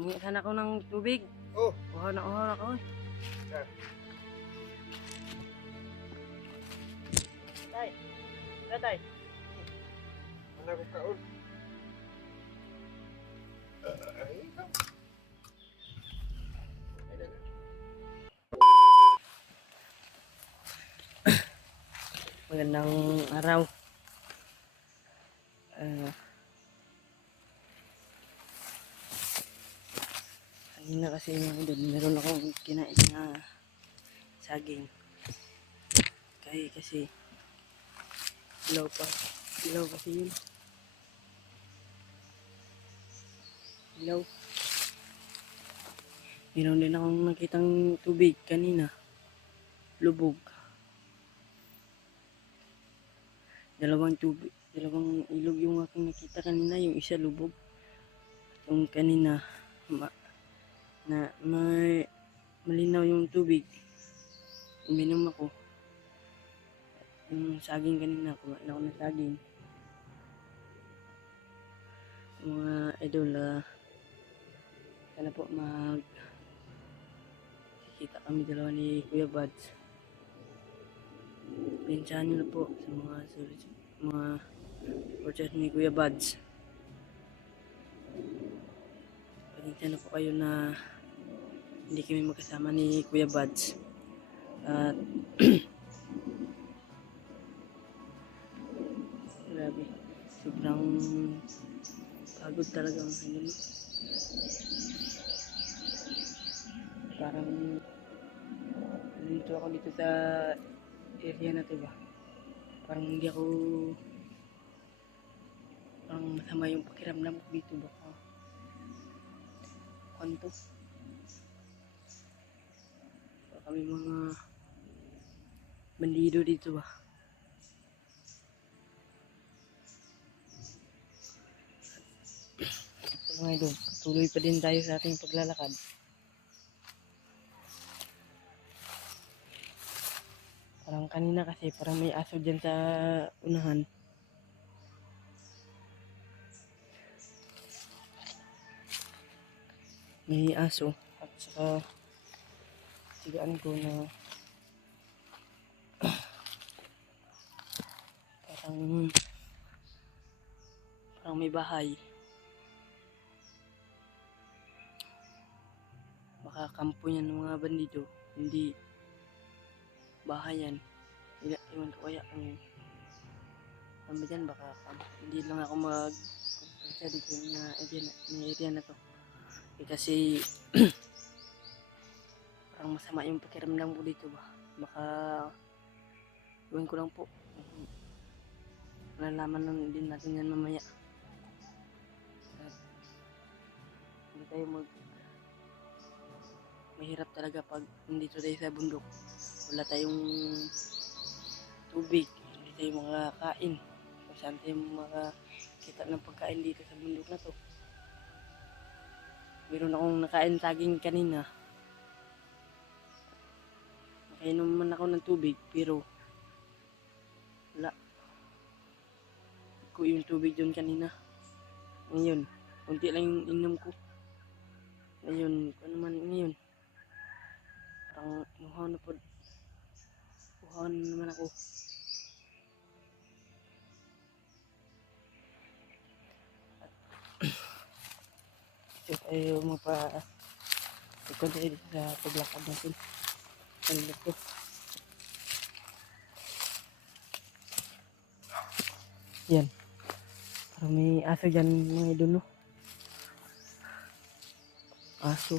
Hingi sana ako ng tubig. Oh. Uhaw na ako. Sir. Tay. Tay. Ano ko kaon? Ay, ikaw. Magandang araw. Kanina kasi doon meron akong kinain na saging. Kasi ilaw kasi yun. Ilaw. Meron din akong nakitang tubig kanina. Lubog. Dalawang ilog yung aking nakita kanina, yung isa lubog. Yung kanina malinaw yung tubig. Uminom ako. Yung saging kanina, kumain ako ng saging. Mga idol, sana po kikita kami dalawa ni Kuya Buds. Pinsahan nyo na po sa mga purchase ni Kuya Buds. Pasensya na po kayo na hindi kami magkasama ni Kuya Buds. At grabe, sobrang pagod talaga ang hangin. Parang nandito ako dito sa area na to ba. Parang hindi ako, parang masama yung pakiramdam ko dito ba. Kanto. Kami mga bandido dito ba. So mga idol, tuloy pa din tayo sa ating paglalakad. Parang kanina kasi parang may aso dyan sa unahan. May aso at saka sigaan ko na parang may bahay. Baka kampo yan ng mga bandido, hindi bahay yan. Iwan ko kaya ano ba dyan, baka hindi lang ako mag-punta dito na area na to. Kasi parang masama yung pakiramdam ko dito ba. Baka iwan ko lang po. Malalaman lang din natin yan mamaya. At hindi tayo mahirap talaga pag nandito tayo sa bundok. Wala tayong tubig, hindi tayo makakain. Kung saan tayo makakita ng pagkain dito sa bundok na to. Meron akong nakain saging kanina. Nakainom man ako ng tubig, pero wala. Ko yung tubig doon kanina. Ngayon, kunti lang yung inom ko. Ngayon, ano man ngayon. Parang muhaw na po. Muhaw na naman ako. So tayo ikot tayo sa paglakad natin. Ano po. Yan. Parang may aso dyan mga idol, no? Aso.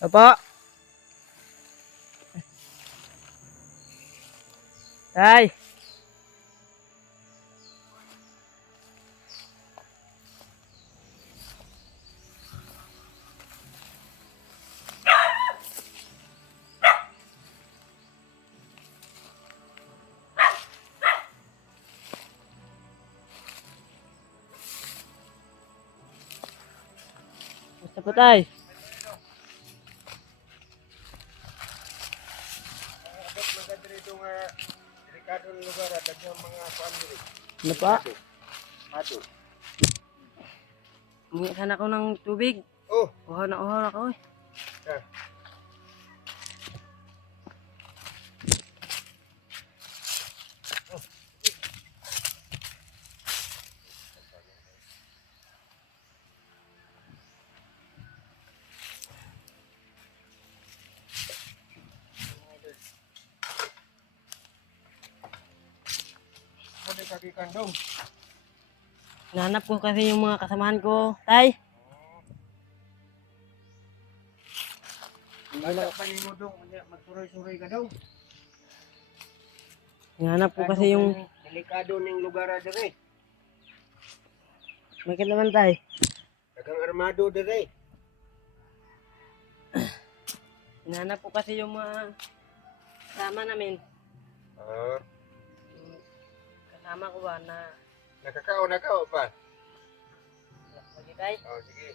Apa? Tay. Sa po tay. Abot maganda rito nga delikado ng lugar at daghang mga kuan diri. Ano pa? Ato. Humingi sana ako ng tubig. Oh, Uhaw na ako eh. ah. Ano kaki kandong? Nahanap ko kasi yung mga kasamahan ko. Tay. Basta pa nimo dong, magsuroy-suroy ka daw. Nahanap ko kasi yung... Delikado ning lugar diri. Bakit naman tay? Daghang armado diri. Hinahanap ko kasi yung mga kasama namin. Ah, Yung kasama ko ba na... nakakaon na ka o pa? Lagi tay? Oh, sige.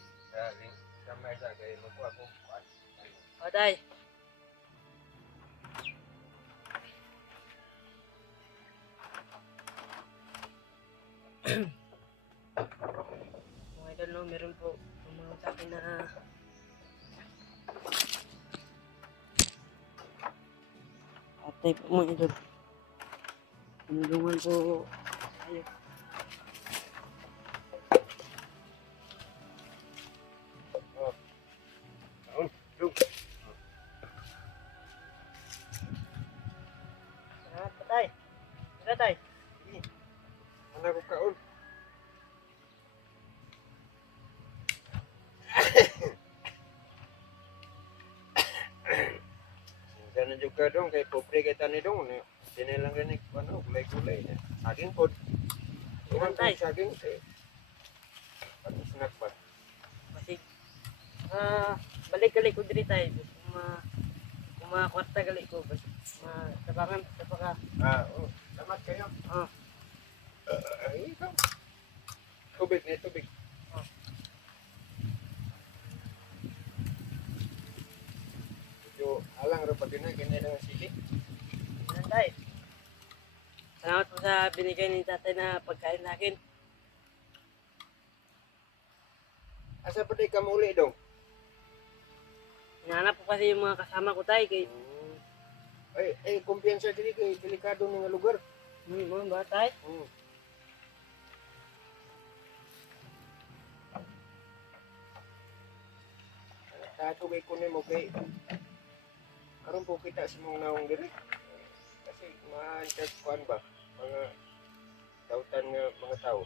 Samay sa kay magkuha ko. O tay. Mga idol, no, meron po mga sa akin na atay po mga idol. Tinulungan po tayo. Kaon, dong. Salamat po tay. Tara tay. Ano ko kaon? Ganun juga dong kay pobre kay tani dong. Sini lang gani ano gulay-gulay na. Saging pod. Iwan Tay. saging kay pati snack pa. Masig. Balik-gali ko diri tay. Kuma kwarta gali ko. Tabangan sa paka. Ah, oh, salamat kayo. Oh. Ay, ikaw. Tubig na tubig. Medyo alang rin pag ganyan ng sili. Yan tay. Salamat po sa binigay ni tatay na pagkain sa akin. Asa pa di ka mauli dong? Hinahanap ko kasi yung mga kasama ko tay. Kay, Ay, kumpiyansa diri kay delikado nga lugar. mga ba tay? Hmm. Tato kay kunin mo kay karon po kita sa mga naong diri. Kasi ma-check kuan ba mga dautan nga mga tao.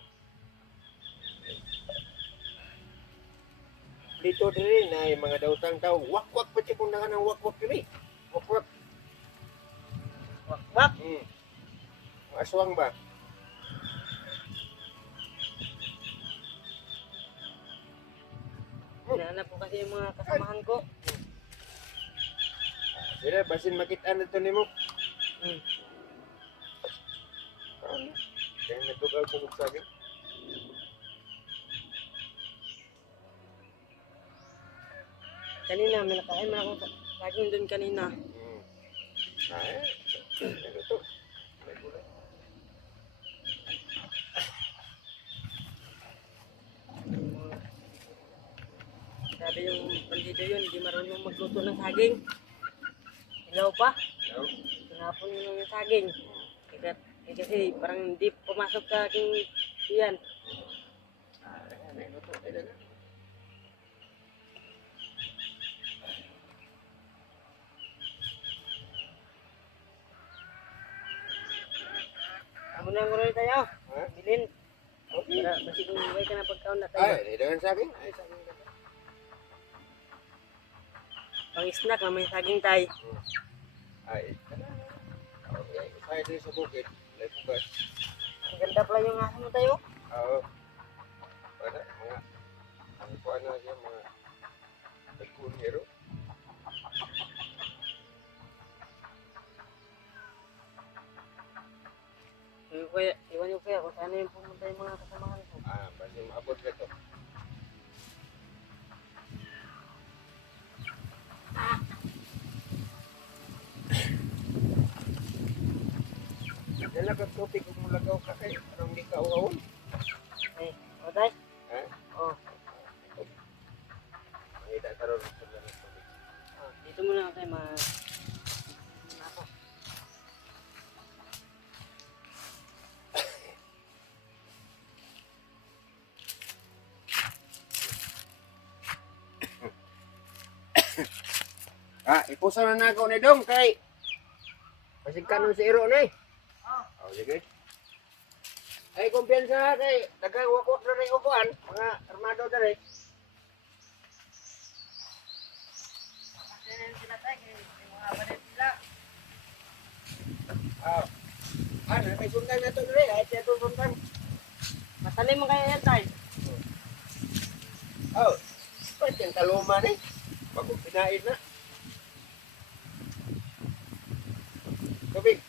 Dito diri na mga dautang tao, wakwak pa kung na ng wakwak diri. Wakwak. Wak. Hmm. Mga aswang ba? Hinahanap ko kasi yung mga kasamahan ko. Sila basin makita na to nimo. Hmm. Ano? Kaya natugaw ko sa akin. Kanina, may nakain man ako saging doon kanina. Hmm. Ay, ano to? May gulay. Sabi yung bandido yun, hindi marunong magluto ng saging. Ilaw pa. No? Tinapon yun yung saging. Kasi parang hindi pumasok sa aking tiyan. May luto talaga. Amo na nguroy tayo. Ha? Bilin. Okay. Para basi kung may ka na pagkaon na tayo. Ay, dengan saging. Ay, saging ka. Pang snack na may saging tay. Ay, okay. Saya diri sa bukid. Lay bugas. Ang ganda pala yung aso mo tayo. Oo. Wala, mga ang kuan na siya, mga nagkunhero. Iwan yung kaya kung saan yung pumunta yung mga kasamahan ko. Ah, basi maabot ka to. Nalagag tubig kung mulagaw ka kay anong di ka uawon. Ay, o tay. Ha? Oh, Mangita karon sa tubig. dito muna tayo ako. Ipusa na ako ni Dong kay pasig kanon si Iro ni. Oh, sige. Ay kumpiyansa kay nagawako na rin upuan, mga armado na rin. May sundan na ito rin. Ay, siya ito sundan. Matalim mo kaya yan tay. Oh, ba't yung taluman eh? Bago pinain na. Tubig.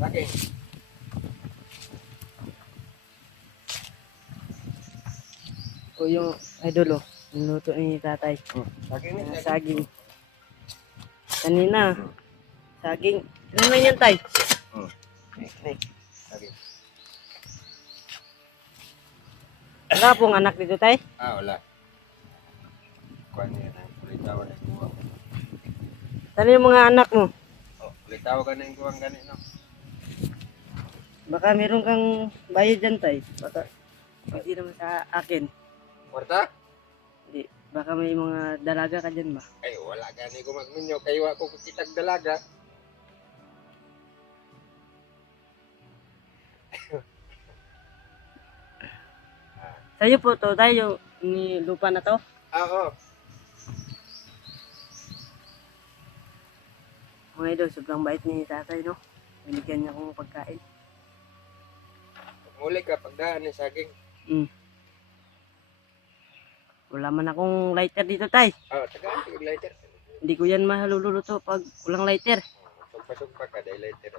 Laging. O yung idol oh. Niluto ni tatay. Laging ni. Saging. Kanina. Saging. Ano naman yan tay? Laging. Wala pong anak dito tay? Wala. Kuha niya na. Kulitawa na yung guwang. Ano yung mga anak mo? Kulitawa ka na yung guwang ganit, no? Baka meron kang bayad dyan tay. Baka hindi naman sa akin. Kwarta? Hindi. Baka may mga dalaga ka dyan ba? Ay, wala gani ko magminyo. Kayo ako kukitag dalaga. Sa'yo po to tayo ni lupa na to. Oo. Mga idol, sobrang bait ni tatay no. Binigyan niya akong pagkain. Muli ka pagdaan ng saging. Wala man akong lighter dito tay. Tagaan yung lighter. Hindi ko yan mahalululuto pag walang lighter. Sugpa-sugpa ka dahil lighter.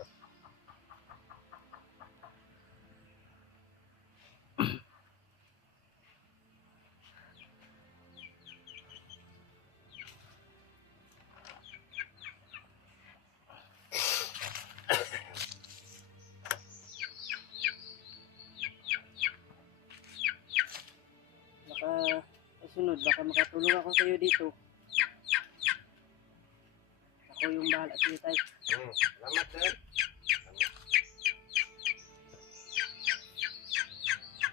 Baka sunod, baka makatulong ako sa iyo dito. Ako yung bahala sa iyo tay. Salamat na.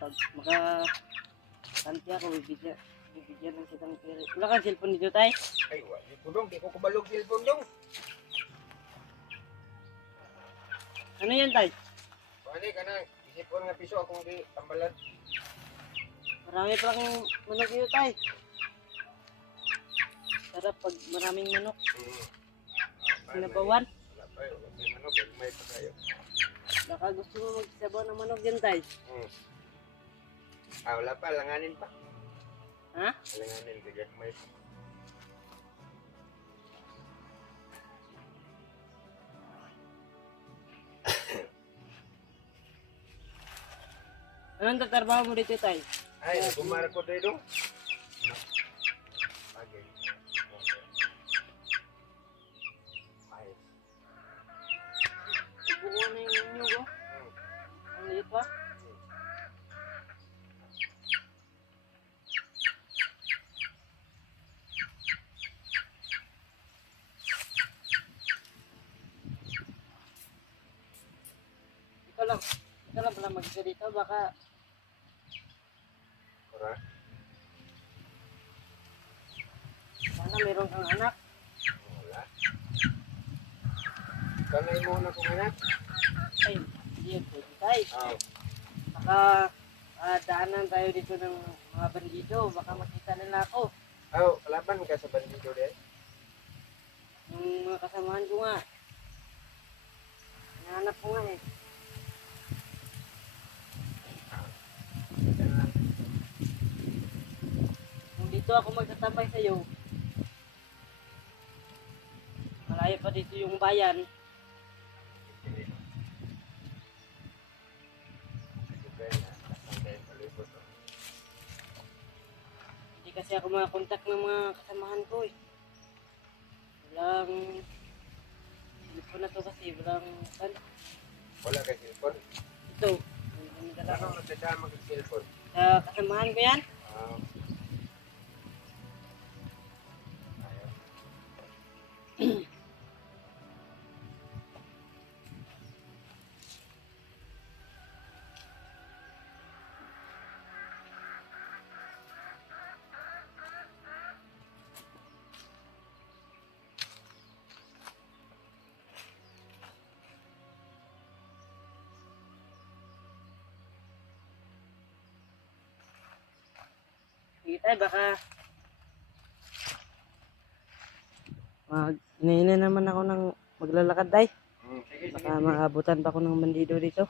Pag makakanti ako, bibigyan ng kitang pera. Wala kang cellphone dito tay? Ay, wala ko dong. Di ko kubalog cellphone dong. Ano yan tay? Pwede ka na. Isipon nga piso akong di tambalan. Marami palang manok dito tay. Sarap pag maraming manok. Sinabawan. Wala pa yun. Wala pa yung manok. May pa tayo. Baka gusto mo magsabaw ng manok dyan tay. Wala pa. Langanin pa. Ha? Langanin. Kagak may pa. Anong tatrabaho mo dito tay? Ay, nagumara ko tayo dong. Okay. Ay. Ibukuha na yung inyo ko. Ang liit pa. Ikaw lang pala mag-isa dito. Baka Kura. sana meron kang anak. Wala. Kanay mo na kong anak. Ay, hindi yun pwede tay. Baka daanan tayo dito ng mga bandido. Baka makita nila ako. Kalaban ka sa bandido din. Yung mga kasamahan ko nga. Hinahanap ko nga eh. Kung dito ako magtatambay sa'yo, malayo pa dito yung bayan. Hindi kasi ako makakontak ng mga kasamahan ko eh. kasi walang pan. Wala kay cellphone. Ito. Ang dala Ano ko. magdadama kay cellphone? Kasamahan ko yan. Ah. Ayaw. Sige tayo, baka hinihina naman ako ng maglalakad tayo. Sige, sige. Baka maabutan pa ako ng bandido dito.